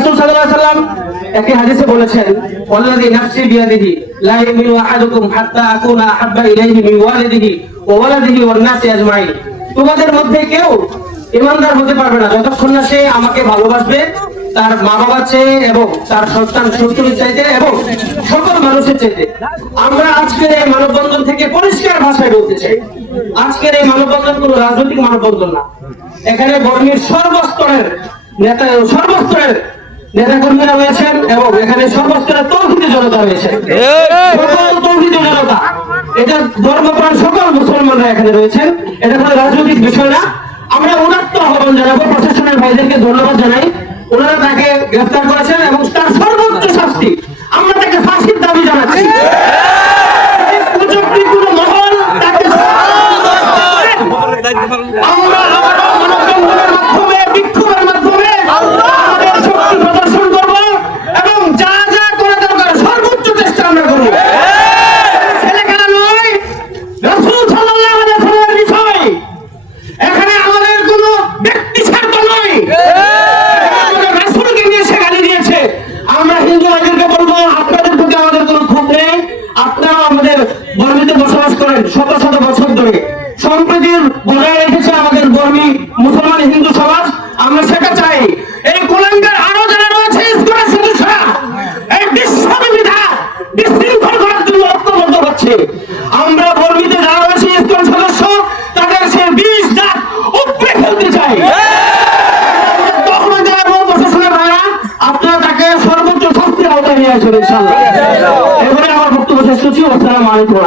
রাসূল সাল্লাল্লাহু আলাইহি ওয়াসাল্লাম একটি হাদিসে বলেছেন, ওয়াল্লাযী নাফসি বিয়াদিহি লা ইউমিনু আহাদুকুম হাত্তা আকুনা আহাব্বা ইলাইহি মিন ওয়ালিদিহি ওয়া ওয়ালাদিহি ওয়ান নাসি আজমাইন। তোমাদের মধ্যে কেউ ঈমানদার হতে পারবে না যতক্ষণ না সে আমাকে ভালোবাসবে, তার মা বাবার চেয়ে এবং তার সন্তান সন্তানের চাইতে এবং সকল মানুষের চাইতে। আমরা আজকের এই মানববন্ধন থেকে পরিষ্কার ভাষায় বলতে চাই, আজকের এই মানববন্ধন কোনো রাজনৈতিক মানববন্ধন না। এখানে বর্ণের সর্বস্তরের নেতাকর্মীরা রয়েছেন এবং এখানে সর্বস্তরের তৌহিদি জনতা রয়েছে, সকল তৌহিদি জনতা, এটা ধর্মপ্রাণ সকল মুসলমানরা এখানে রয়েছেন। এটা কোনো রাজনৈতিক বিষয় না। আমরা উদাত্ত আহ্বান জানাবো, প্রশাসনের ভাইদেরকে ধন্যবাদ জানাই, ওনারা তাকে গ্রেফতার করেছেন এবং তার সর্বোচ্চ শাস্তি আমরা তাকে ফাঁসির দাবি জানাচ্ছি। আমরা মানববন্ধনের মাধ্যমে, বিক্ষোভের মাধ্যমে আমাদের শক্তি প্রদর্শন করব এবং যা যা করা দরকার সর্বোচ্চ চেষ্টা আমরা করব। ছেলেখেলা নয়, রাসূল সাল্লাল্লাহু আলাইহি ওয়াসাল্লামের বিষয়। এখানে আমাদের কোনো ব্যক্তি স্বার্থ নয়, আমাদের রাসূলকে নিয়ে সে গালি দিয়েছে। আমরা হিন্দু ভাইদেরকে বলবো, আপনাদের প্রতি আমাদের কোনো ক্ষোভ নেই। আপনারা আমাদের বর্মিতে বসবাস করেন শত শত বছর ধরে, সম্প্রীতির বজায় রেখেছে আমাদের বর্মী মুসলমান হিন্দু সমাজ। আমরা সেটা চাই। এই কুলাঙ্গার আরো যারা রয়েছে ইসকনের সদস্যরা এই বিশ্ববিদ্যা বিশৃঙ্খল করার জন্য ঐক্যবদ্ধ হচ্ছে। আমরা বর্মীতে যারা রয়েছে ইসকন সদস্য, তাদের সে 20 দাঁত উপড়ে ফেলতে চাই। তখন প্রশাসনের ভাইরা আপনারা তাকে সর্বোচ্চ শাস্তির আওতায় নিয়ে আসবেন ইনশাআল্লাহ। এবারে আমার বক্তব্য শেষ করছি। আসসালামু আলাইকুম।